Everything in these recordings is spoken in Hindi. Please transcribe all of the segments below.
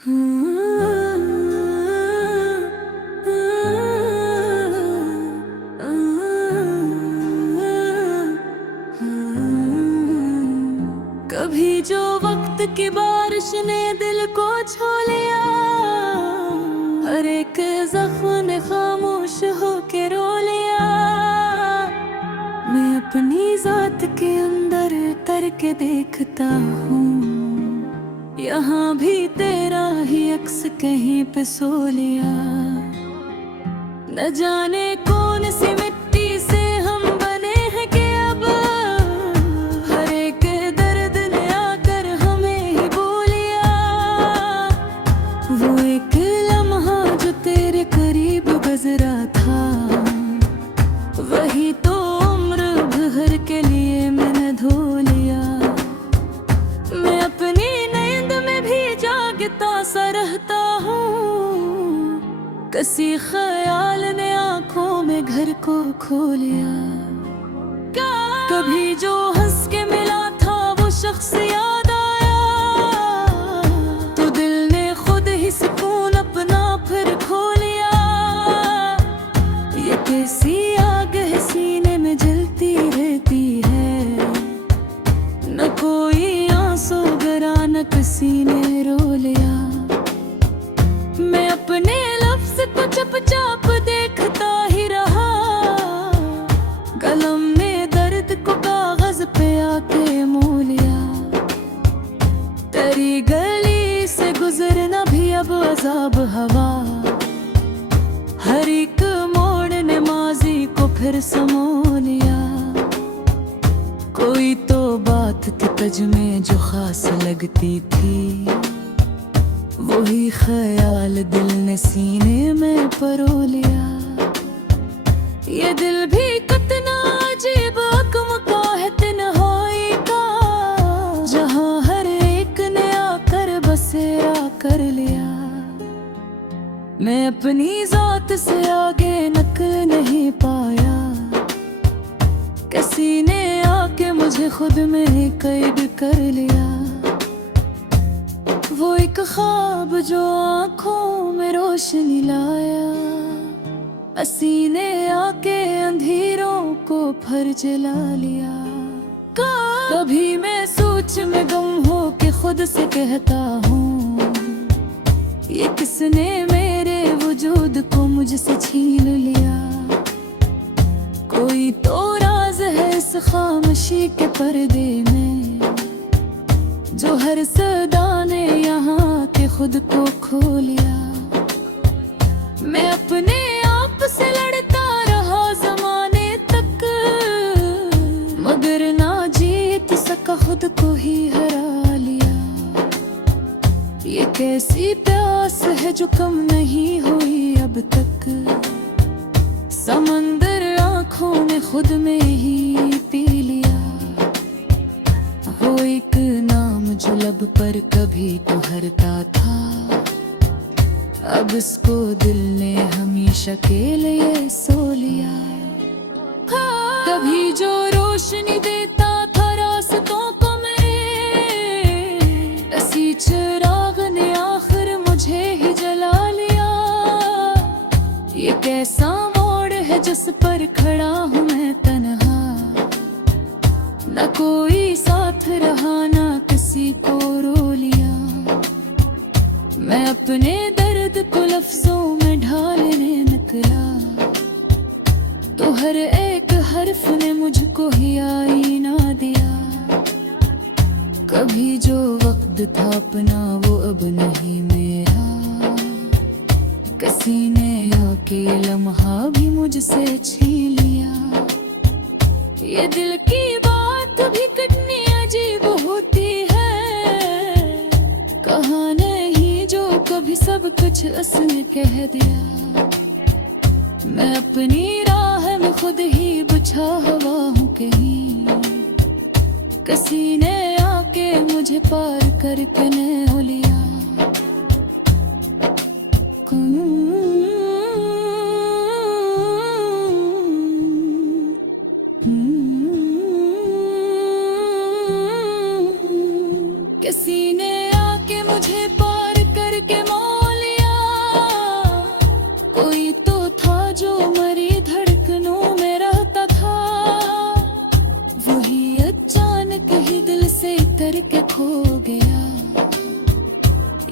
कभी जो वक्त की बारिश ने दिल को छू लिया, हर एक जख्म ने खामोश होके रो लिया। मैं अपनी जात के अंदर उतर के देखता हूँ, यहाँ भी तेरा ही अक्स कहीं पे सो लिया। न जाने कौन सी मिट्टी से हम बने हैं कि अब हर एक दर्द ने आकर हमें ही बोलिया। वो एक लम्हा जो तेरे करीब गुजरा था, वही तो उम्र भर के लिए मैंने धो लिया। मैं अपनी नींद में भी जागता सा रहता हूँ, किसी ख्याल ने आंखों में घर को खो लिया। कभी जो हंस के मिला था वो शख्स याद आया, तो दिल ने खुद ही सुकून अपना फिर खो लिया। ये कैसी आग है सीने में जलती रहती है, न कोई आंसू गिरा न किसी ने रो लिया। मैं अपने लफ्ज़ को चुपचाप देखता ही रहा, कलम ने दर्द को कागज पे आके मोह लिया। तेरी गली से गुजरना भी अब अजाब हवा, हर एक मोड़ ने माजी को फिर समो लिया। कोई तो बात थी तुझ में जो खास लगती थी, वही ख्याल दिल ने सीने में परो लिया। ये दिल भी कितना अजीब अकम का है तन्हाई का, जहाँ हर एक ने आकर बसेरा कर लिया। मैं अपनी जात से आगे नकल नहीं पाया, किसी ने आके मुझे खुद में ही कैद कर लिया। वो एक ख्वाब जो आँखों में रोशनी लाया, पसीने आके अंधेरों को फर जला लिया। कभी मैं सोच में गम हो के खुद से कहता हूँ, ये किसने मेरे वजूद को मुझसे छीन लिया। कोई तो राज है इस खामोशी के पर्दे में, जो हर सदा ने यहाँ के खुद को खो लिया। मैं अपने आप से लड़ता रहा ज़माने तक, मगर ना जीत सका खुद को ही हरा लिया। ये कैसी प्यास है जो कम नहीं हुई अब तक, समंदर आँखों ने खुद में ही पी लिया। वो एक नाम जो लब पर कभी ठहरता था, अब इसको दिल ने हमेशा के लिए सो लिया। कभी जो रोशनी देता था रास्तों को मेरे, ऐसी चिराग ने आखिर मुझे ही जला लिया। ये कैसा मोड़ है जिस पर खड़ा हूँ मैं तन्हा, न कोई साथ रहा ना किसी को रो लिया। मैं अपने दर्द को लफ्जों में ढालने निकला, तो हर एक हर्फ ने मुझको ही आईना दिया। कभी जो वक्त था अपना वो अब नहीं मेरा, किसी ने आके लम्हा भी मुझसे छीन लिया। ये दिल की बात भी कितनी अजीब होती है, कहा नहीं जो कभी सब कुछ उसने कह दिया। मैं अपनी राह में खुद ही बिछा हुआ हूँ कहीं, किसी ने आके मुझे पार करके न लिया। किसी ने आके मुझे पार करके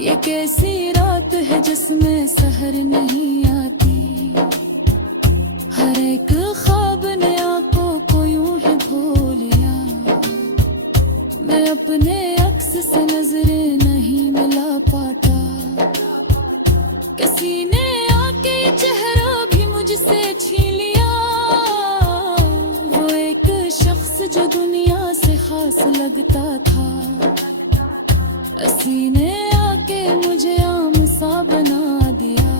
ये कैसी रात है जिसमें सहर नहीं आती। हर एक ख्वाब ने आंखों को यूं ही भो लिया। मैं अपने अक्स से नजरें नहीं मिला पाता। किसी ने आके चेहरा भी मुझसे छीन लिया। वो एक शख्स जो दुनिया से खास लगता था, हंसी ने आके मुझे आम सा बना दिया।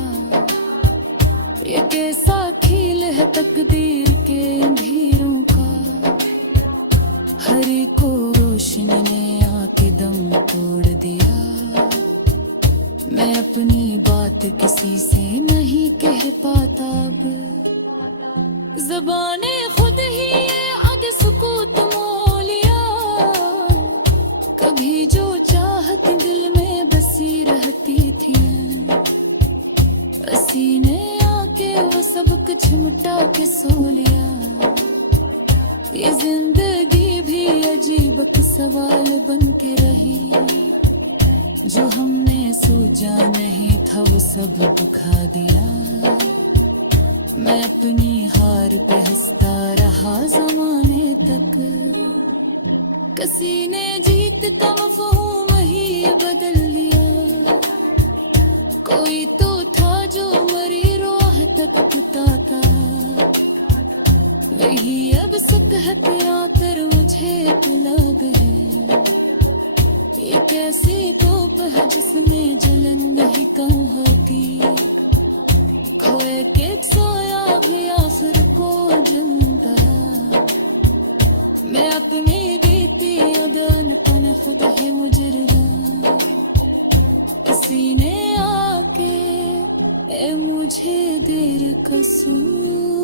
ये कैसा खेल है तकदीर के अंधेरों का। हर को रोशनी ने आके दम तोड़ दिया। मैं अपनी बात किसी से नहीं कह पाता अब। ज़बाने खुद ही ये अद सुकूत मोल लिया। कभी जो चाहती दिल में बसी रहती थी, हसीने आके वो सब कुछ मिटा के सो लिया। ये जिंदगी भी अजीब एक सवाल बन के रही। जो हमने सोचा नहीं था वो सब दुखा दिया। मैं अपनी हार पे हंसता रहा ज़माने तक। किसी ने जीत का मफ़हूम ही बदल लिया। कोई तो था जो मरी रोह तक पुताता। वही अब सकहत आकर मुझे तलब है। ये कैसी तोप है जिसमें जलन नहीं कम होती। खोए के सोया भी आखिर को जिंदा। मैं अपनी बीती अदान पन खुद है मुजरिम। किसी ने आके मुझे देर कसूर